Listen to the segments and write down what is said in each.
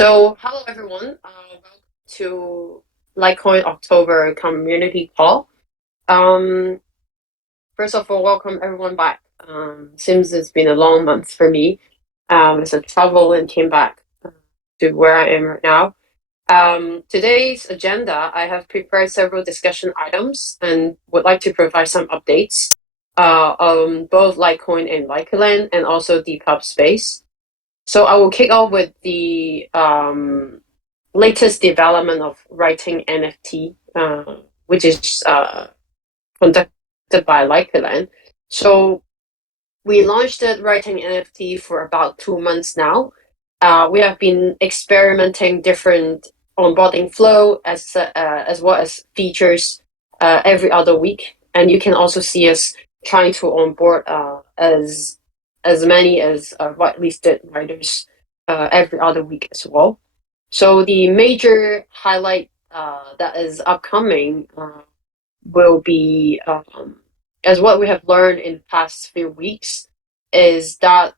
Hello everyone. Welcome to LikeCoin October community call. Um, First of all, welcome everyone back. Seems it's been a long month for me. As I traveled and came back to where I am right now. Today's agenda, I have prepared several discussion items and would like to provide some updates on both Litecoin and Likeland and also Depop space. So I will kick off with the latest development of writing NFT, which is conducted by Likeland. So we launched the writing NFT for about 2 months now. We have been experimenting different onboarding flow as well as features every other week, and you can also see us trying to onboard as many as whitelisted writers every other week as well. So the major highlight that is upcoming will be, as what we have learned in the past few weeks, is that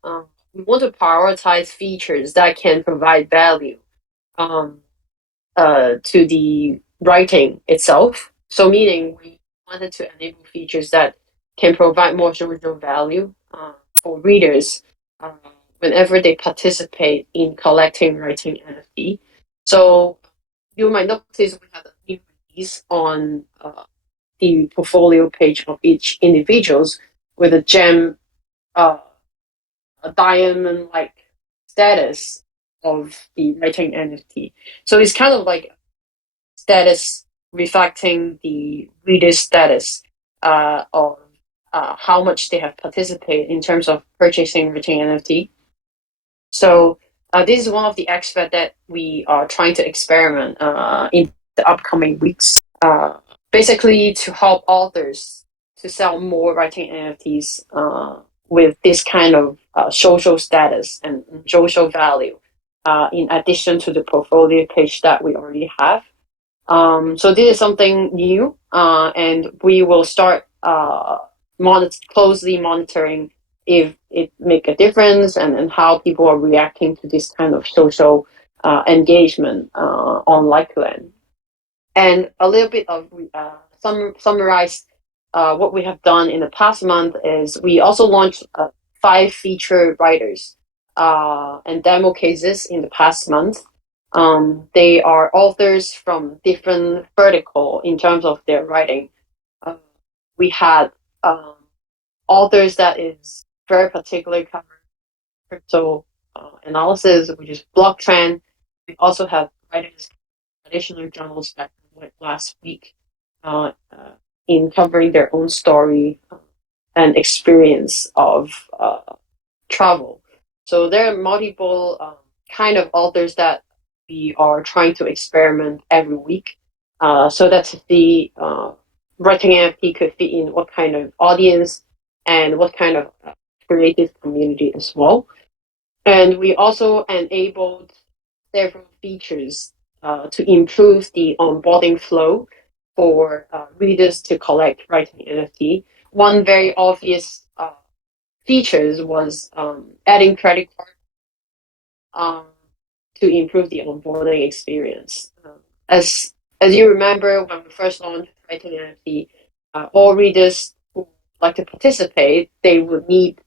we want to prioritize features that can provide value um, to the writing itself. So, meaning we wanted to enable features that can provide more social value for readers uh, whenever they participate in collecting writing NFT. So, you might notice we have a new release on the portfolio page of each individuals with a gem, uh, a diamond like status of the writing NFT. So it's kind of like status reflecting the reader's status of how much they have participated in terms of purchasing writing NFT. So this is one of the aspects that we are trying to experiment in the upcoming weeks. Basically, to help authors to sell more writing NFTs with this kind of social status and social value, in addition to the portfolio page that we already have. So this is something new, and we will start closely monitoring if it make a difference and how people are reacting to this kind of social engagement on Likeland. And a little bit of summarize what we have done in the past month is we also launched 5 feature writers and demo cases in the past month. They are authors from different vertical in terms of their writing. Uh, we had um, authors that is very particularly cover crypto analysis, which is blockchain. We also have writers traditional journals that went last week in covering their own story and experience of travel. So there are multiple kind of authors that we are trying to experiment every week, so that the writing NFT could fit in what kind of audience and what kind of creative community as well. And we also enabled several features to improve the onboarding flow for readers to collect writing NFT. One very obvious features was adding credit card um, to improve the onboarding experience. As you remember, when we first launched writing NFT, all readers who like to participate, they would need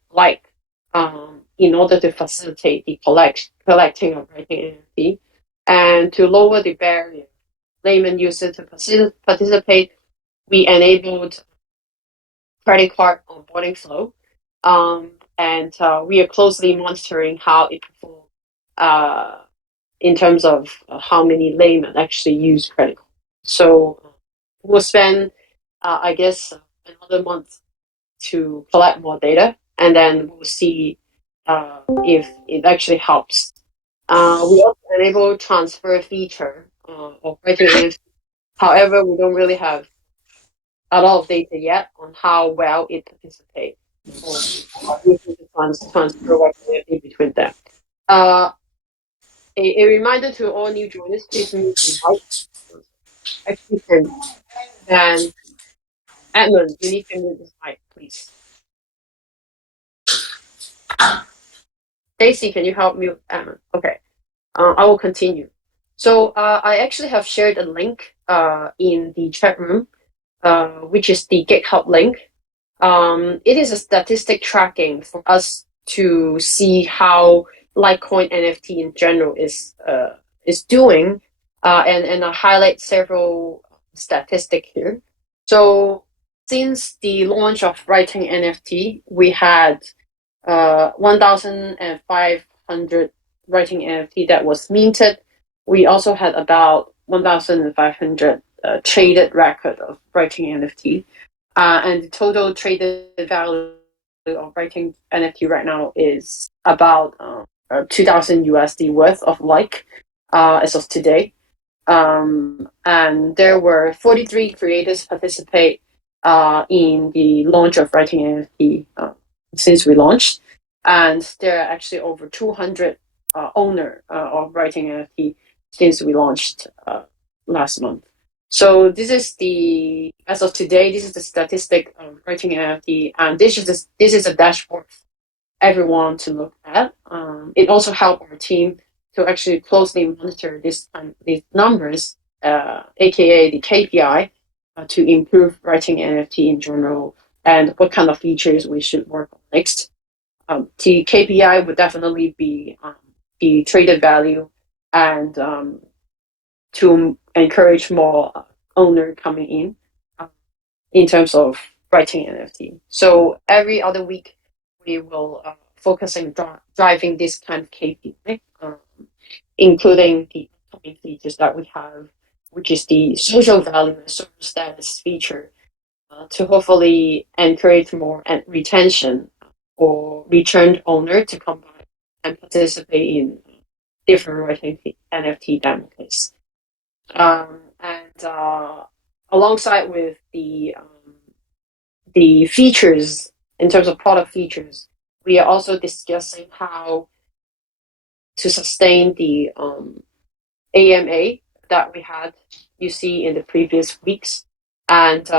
in order to facilitate the collecting of writing NFT and to lower the barrier layman users to participate. We enabled credit card onboarding flow, and we are closely monitoring how it performs uh, in terms of how many laymen actually use credit card. So we'll spend, I guess, another month to collect more data, and then we'll see if it actually helps. We also enable transfer feature of writing NFT. However, we don't really have a lot of data yet on how well it participates or using the transfer in between them. Uh, a reminder to all new joiners, please mute the mic. Actually, and Edmund, you need to mute this mic, please. Stacy, can you help mute Edmund? Okay. I will continue. So I actually have shared a link in the chat room, which is the GitHub link. It is a statistic tracking for us to see how LikeCoin NFT in general is doing, and I highlight several statistics here. So since the launch of Writing NFT, we had 1,500 Writing NFT that was minted. We also had about 1,500 traded record of Writing NFT. And the total traded value of Writing NFT right now is about 2,000 USD worth of as of today. And there were 43 creators participate in the launch of Writing NFT since we launched. And there are actually over 200 owner of Writing NFT since we launched last month. So this is as of today, this is the statistic of Writing NFT, and this is a dashboard for everyone to look at. It also helped our team to actually closely monitor these numbers, aka the KPI, to improve Writing NFT in general and what kind of features we should work on next. The KPI would definitely be the traded value and to encourage more owner coming in terms of Writing NFT. So every other week we will focus on driving this kind of KPI, including the upcoming features that we have, which is the social value and social status feature, to hopefully encourage more retention or returned owner to come back and participate in different Writing NFT demo case. And alongside with the features in terms of product features, we are also discussing how to sustain the AMA that we had you see in the previous weeks, and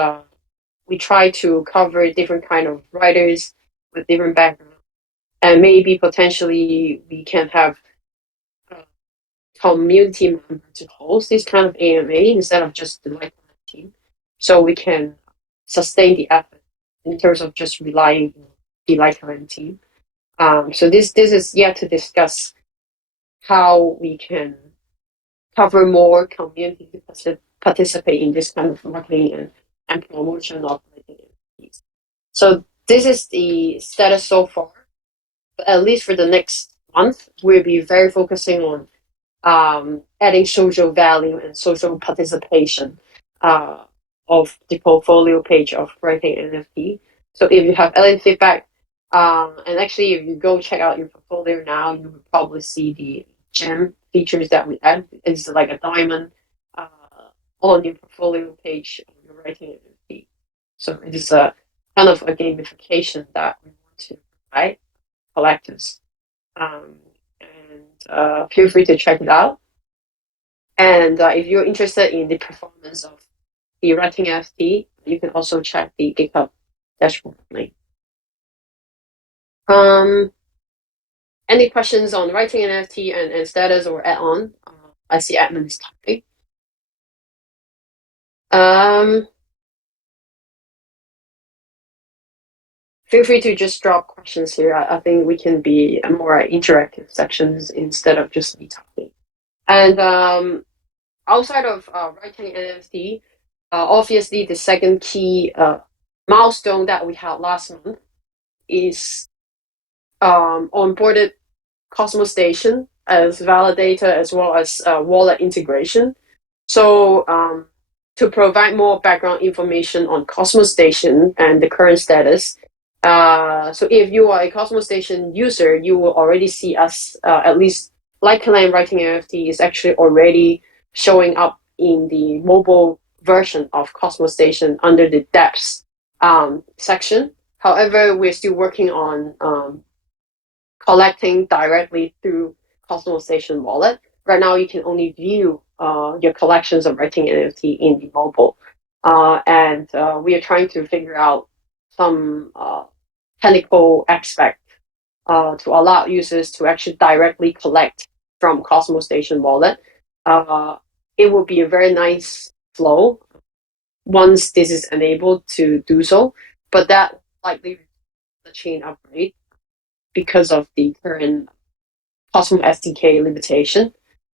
we try to cover different kind of writers with different backgrounds, and maybe potentially we can have community member to host this kind of AMA instead of just the LikeCoin team, so we can sustain the effort in terms of just relying on the LikeCoin team. So this is yet to discuss how we can cover more community to participate in this kind of marketing and promotion of activities. So this is the status so far. But at least for the next month, we'll be very focusing on adding social value and social participation of the portfolio page of Writing NFT. So if you have any feedback, and actually if you go check out your portfolio now, you will probably see the gem features that we add. It's like a diamond on your portfolio page of your Writing NFT. So it is a kind of a gamification that we want to provide collectors. And feel free to check it out. And if you're interested in the performance of the Writing NFT, you can also check the GitHub dashboard link. Any questions on Writing NFT and status or add-on? I see admin is typing. Feel free to just drop questions here. I think we can be a more interactive sections instead of just me talking. And outside of Writing NFT, obviously the second key milestone that we had last month is onboarded Cosmostation as validator as well as wallet integration. So to provide more background information on Cosmostation and the current status. So if you are a Cosmostation user, you will already see us, at least LikeCoin Writing NFT is actually already showing up in the mobile version of Cosmostation under the dApps section. However, we're still working on collecting directly through Cosmostation wallet. Right now, you can only view your collections of Writing NFT in the mobile. And we are trying to figure out some technical aspect to allow users to actually directly collect from Cosmostation wallet, uh, it will be a very nice flow once this is enabled to do so. But that likely the chain upgrade because of the current Cosmos SDK limitation.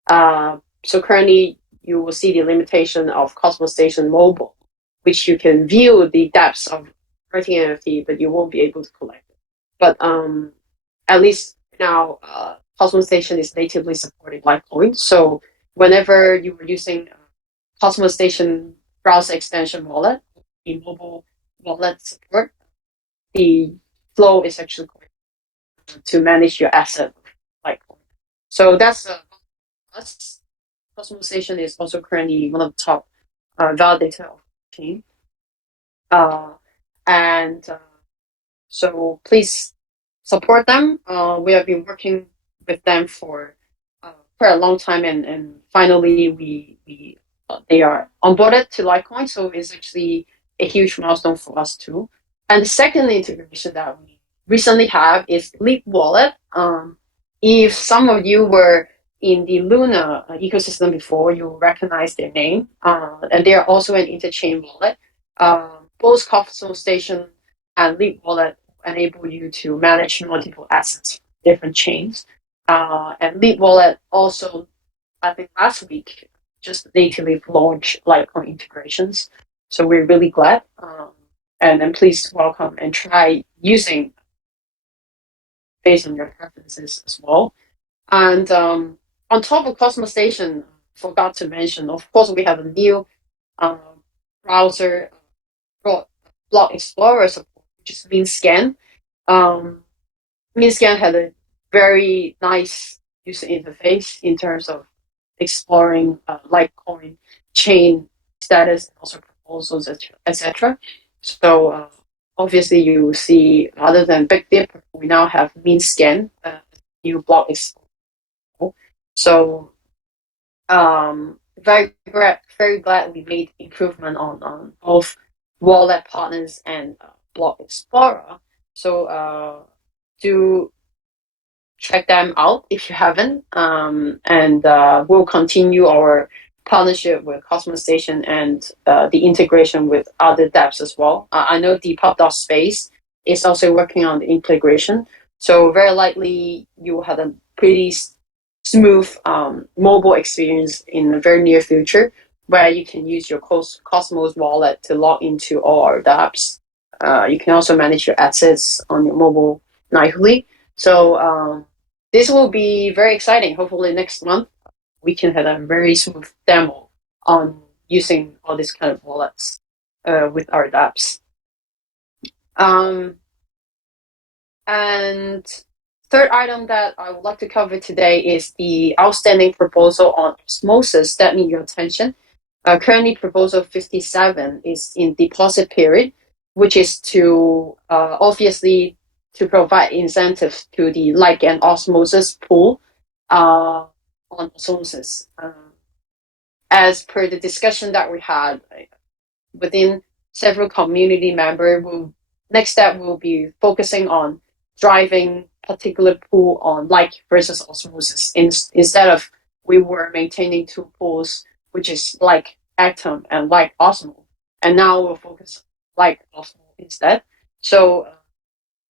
So currently, you will see the limitation of Cosmostation Mobile, which you can view the depths of writing NFT, but you won't be able to collect it. But at least now, Cosmostation is natively supporting LikeCoin. So whenever you are using Cosmostation browser extension wallet, the mobile wallet support, the flow is actually going to manage your asset LikeCoin. So that's us. Cosmostation is also currently one of the top validator of the team. Uh, and So please support them. We have been working with them for quite a long time, and finally we they are onboarded to Litecoin. So it's actually a huge milestone for us too. And the second integration that we recently have is Leap Wallet. If some of you were in the Luna ecosystem before, you will recognize their name. And they are also an interchain wallet. Both Cosmostation and Leap Wallet enable you to manage multiple assets, different chains. And Leap Wallet also, I think last week, just natively launched Litecoin integrations. So we're really glad. And then please welcome and try using based on your preferences as well. And on top of Cosmostation, forgot to mention, of course, we have a new um, browser block explorer support, which is Mintscan. Um, Mintscan had a very nice user interface in terms of exploring Litecoin chain status and also proposals, etc. So obviously you see, other than Big Dip, we now have Mintscan, new block explorer. So very glad we made improvement on both wallet partners and block explorer. So do check them out if you haven't. And we'll continue our partnership with Cosmostation and the integration with other dApps as well. I know the Space is also working on the integration. So very likely you will have a pretty smooth mobile experience in the very near future where you can use your Cosmos wallet to log into all our dApps. You can also manage your assets on your mobile nightly. So this will be very exciting. Hopefully next month we can have a very smooth demo on using all these kind of wallets with our dApps. And third item that I would like to cover today is the outstanding proposal on osmosis that need your attention. Currently, proposal 57 is in deposit period, which is to obviously to provide incentives to the like and osmosis pool on osmosis. As per the discussion that we had within several community members, next step will be focusing on driving particular pool on like versus osmosis instead of we were maintaining two pools, which is like Atom and like Osmo. And now we'll focus like Osmo instead. So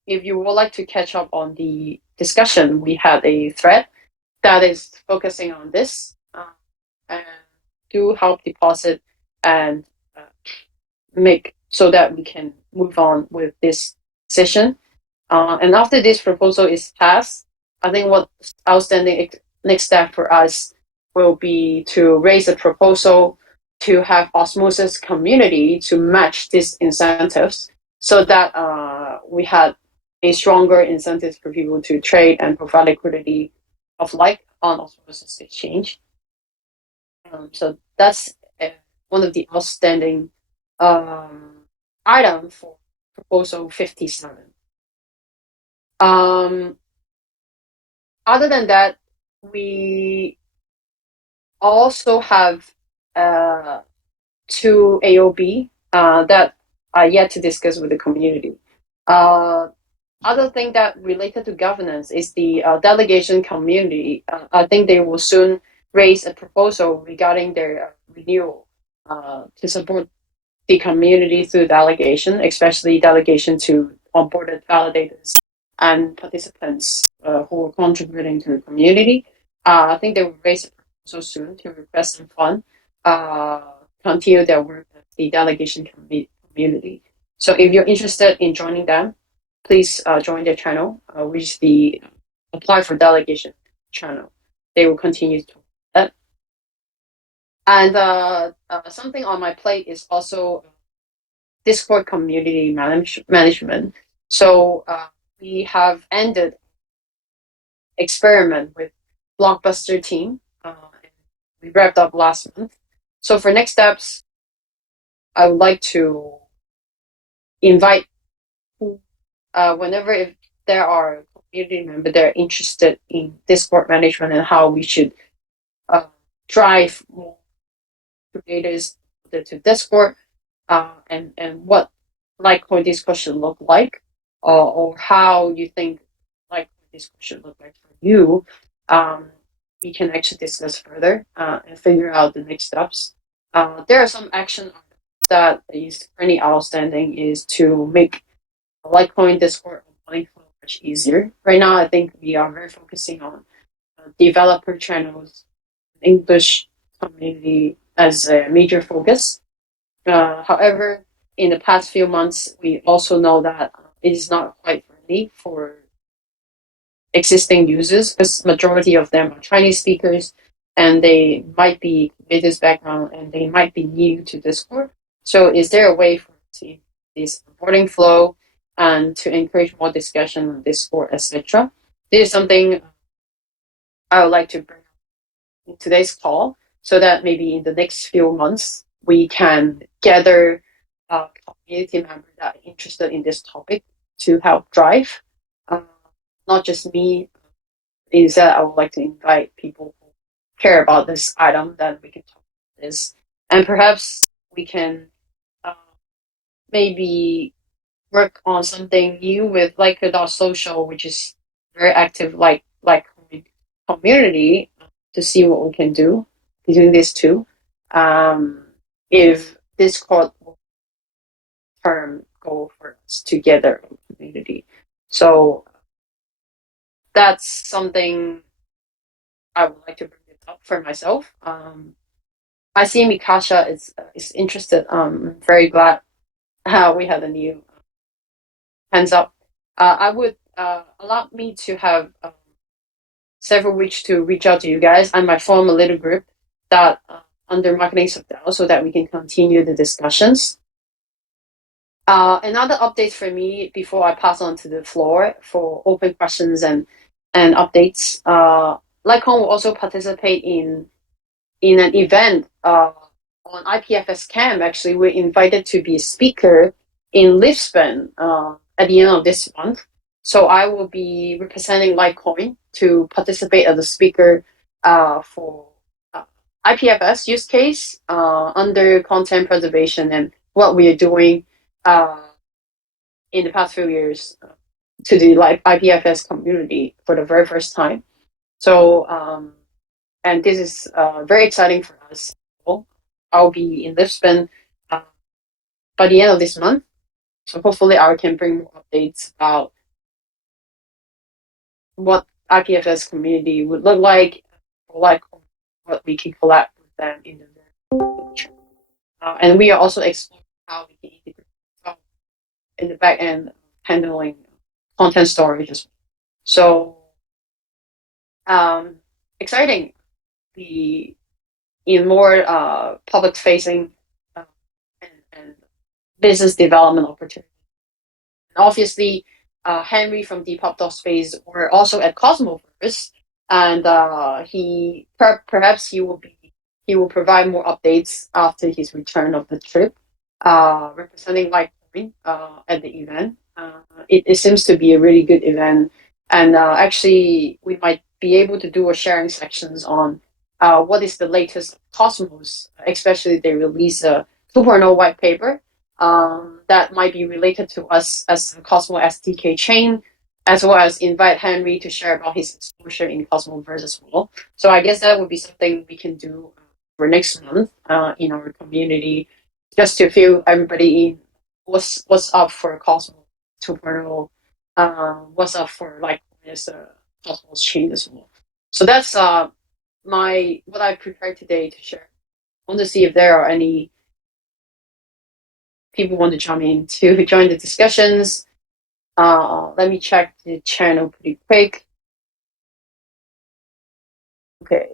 if you would like to catch up on the discussion, we had a thread that is focusing on this and do help deposit and make so that we can move on with this session. And after this proposal is passed, I think what outstanding next step for us will be to raise a proposal to have osmosis community to match these incentives so that we had a stronger incentive for people to trade and provide liquidity of like on osmosis exchange. So that's one of the outstanding item for proposal 57. Other than that, we also have two AOB that are yet to discuss with the community. other thing that related to governance is the delegation community. I think they will soon raise a proposal regarding their renewal to support the community through delegation, especially delegation to onboarded validators and participants who are contributing to the community. I think they will raise a proposal soon to request some fund, uh, continue their work with the delegation community. So if you're interested in joining them, please join their channel, which is the apply for delegation channel. They will continue to do that. And something on my plate is also Discord community management. So we have ended experiment with Blockbuster team. We wrapped up last month. So for next steps, I would like to invite whenever if there are community members that are interested in Discord management and how we should drive more creators to Discord, and what LikeCoin Discord should look like, or how you think LikeCoin Discord should look like for you, we can actually discuss further and figure out the next steps. There are some action that is currently outstanding is to make LikeCoin Discord much easier. Right now, I think we are very focusing on developer channels, English community as a major focus. However, in the past few months, we also know that it is not quite friendly for existing users because majority of them are Chinese speakers and they might be business background and they might be new to Discord. So is there a way for to this onboarding flow and to encourage more discussion on Discord, etc.? This is something I would like to bring up in today's call so that maybe in the next few months we can gather community members that are interested in this topic to help drive. Not just me. Instead, I would like to invite people who care about this item that we can talk about this, and perhaps we can uh, maybe work on something new with Social, which is very active, like community, to see what we can do between these two. If Discord term goal for us together in community. So that's something I would like to bring it up for myself. I see Mikasha is interested. Very glad we had a new hands up. I would allow me to have several weeks to reach out to you guys. I might form a little group that under marketing subdao so that we can continue the discussions. Another update for me before I pass on to the floor for open questions and updates. LikeCoin will also participate in an event on IPFS Camp. Actually, we're invited to be a speaker in Lisbon at the end of this month. So I will be representing LikeCoin to participate as a speaker for IPFS use case under content preservation and what we are doing in the past few years to the IPFS community for the very first time. So, and this is very exciting for us. I'll be in Lisbon by the end of this month. So hopefully I can bring more updates about what IPFS community would look like what we can collab with them in the future. And we are also exploring how we can integrate in the back end handling content storage as well. So exciting. The in more public facing and business development opportunities. And obviously, Henry from Depop Space were also at Cosmoverse, and perhaps he will provide more updates after his return of the trip, representing LikeCoin at the event. It seems to be a really good event, and actually we might be able to do a sharing sections on what is the latest Cosmos, especially they release a 2.0 white paper that might be related to us as a Cosmo SDK chain, as well as invite Henry to share about his exposure in Cosmoverse as well. So I guess that would be something we can do for next month in our community, just to feel everybody in what's up for Cosmo 2.0, what's up for like this Cosmos chain as well. So that's my what I prepared today to share. I want to see if there are any people want to jump in to join the discussions. Let me check the channel pretty quick. Okay.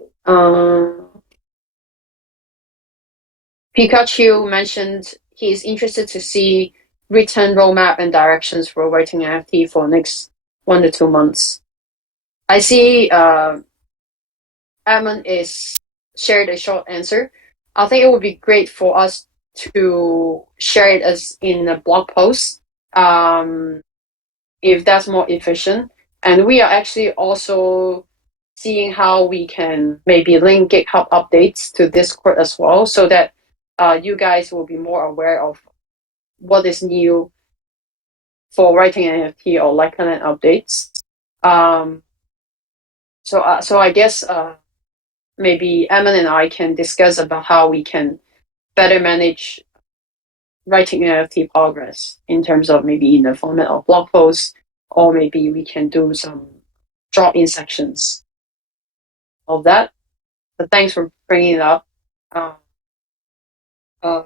Pikachu mentioned he's interested to see written roadmap and directions for writing NFT for next 1 to 2 months. I see Edmund is shared a short answer. I think it would be great for us to share it as in a blog post. If that's more efficient. And we are actually also seeing how we can maybe link GitHub updates to Discord as well, so that you guys will be more aware of what is new for writing NFT or LikeCoin updates. Um, so I guess maybe Emin and I can discuss about how we can better manage writing NFT progress in terms of maybe in the format of blog posts, or maybe we can do some drop-in sections of that. But thanks for bringing it up. Uh, uh,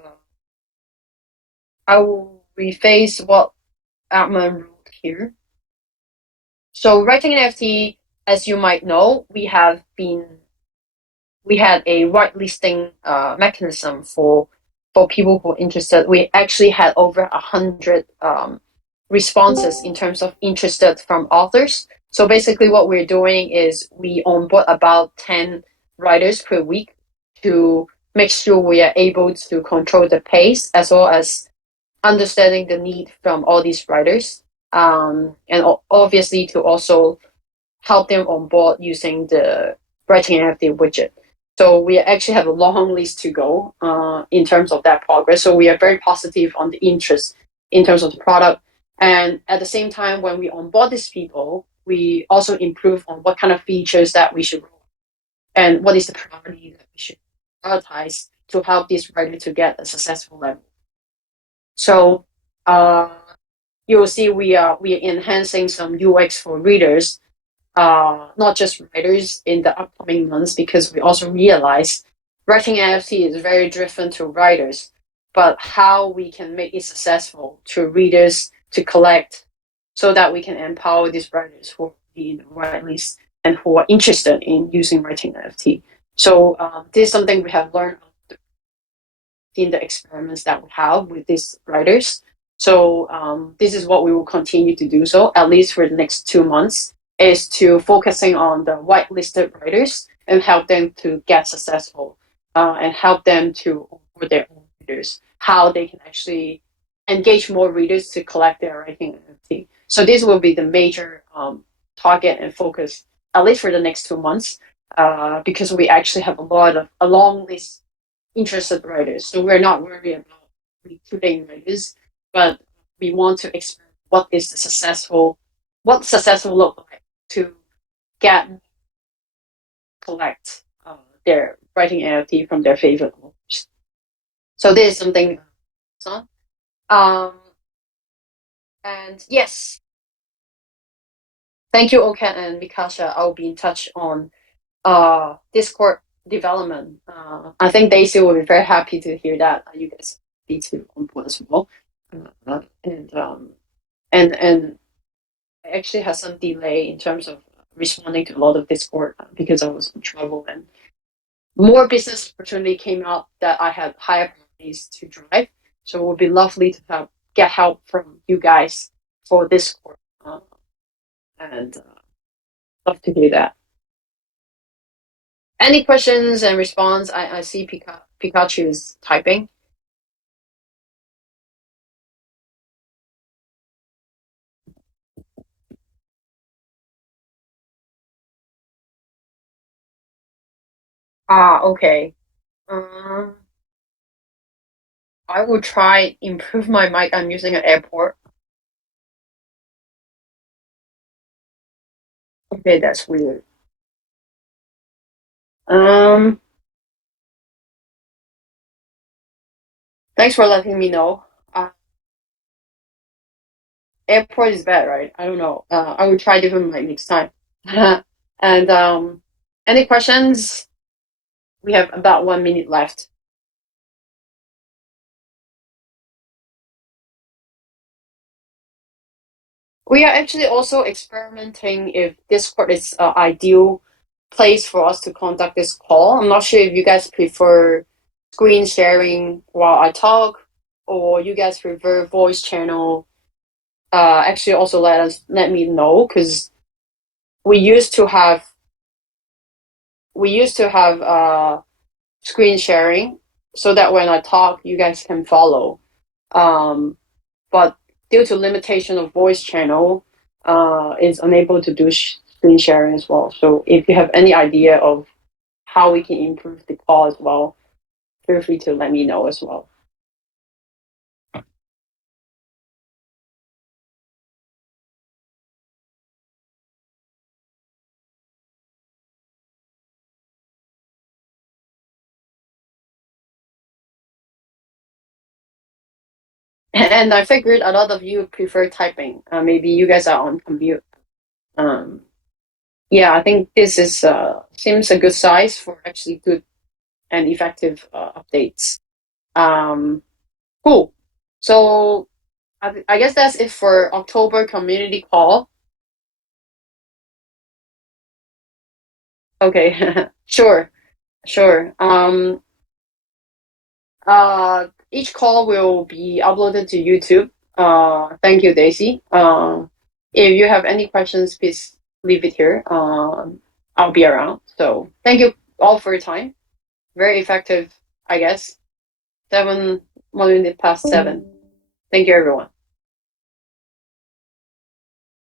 I will rephrase what Atman wrote here. So writing NFT, as you might know, we had a whitelisting mechanism for people who are interested. We actually had over 100 responses in terms of interested from authors. So basically, what we're doing is we onboard about 10 writers per week to make sure we are able to control the pace as well as understanding the need from all these writers. And obviously, to also help them on board using the writing NFT widget. So we actually have a long list to go in terms of that progress. So we are very positive on the interest in terms of the product. And at the same time, when we onboard these people, we also improve on what kind of features that we should roll and what is the priority that we should prioritize to help this writer to get a successful level. So you will see we are enhancing some UX for readers, not just writers in the upcoming months, because we also realize writing NFT is very driven to writers, but how we can make it successful to readers to collect, so that we can empower these writers who are in the right list and who are interested in using writing NFT. So this is something we have learned in the experiments that we have with these writers. So this is what we will continue to do, so at least for the next 2 months, is to focusing on the whitelisted writers and help them to get successful, and help them to onboard their own readers, how they can actually engage more readers to collect their writing NFT. So this will be the major target and focus, at least for the next 2 months, because we actually have a long list interested writers. So we're not worried about recruiting writers, but we want to experiment what successful look like to get collect their writing NFT from their favorite authors. So this is something on. Um, and yes, thank you, Okan and Mikasha. I'll be in touch on Discord development. I think Daisy will be very happy to hear that you guys be to on board as well. And I actually had some delay in terms of responding to a lot of Discord because I was in travel, and more business opportunity came up that I had higher priorities to drive. So it would be lovely to get help from you guys for Discord, and love to do that. Any questions and response? I see Pikachu is typing. Okay. Um, I will try improve my mic I'm using at airport. Okay, that's weird. Um, Thanks for letting me know. Airport is bad, right? I don't know. I will try different mic next time. And any questions? We have about 1 minute left. We are actually also experimenting if Discord is an ideal place for us to conduct this call. I'm not sure if you guys prefer screen sharing while I talk, or you guys prefer voice channel. Actually, also let me know because we used to have screen sharing so that when I talk, you guys can follow. Um, but due to limitation of voice channel, is unable to do screen sharing as well. So if you have any idea of how we can improve the call as well, feel free to let me know as well. And I figured a lot of you prefer typing. Maybe you guys are on commute. Um, yeah, I think this is seems a good size for actually good and effective updates. Um, cool. So I guess that's it for October community call. Okay, sure, sure. Each call will be uploaded to YouTube. Thank you, Daisy. If you have any questions, please leave it here. I'll be around. So thank you all for your time. Very effective, I guess. 7 1 minute past 7. Thank you, everyone.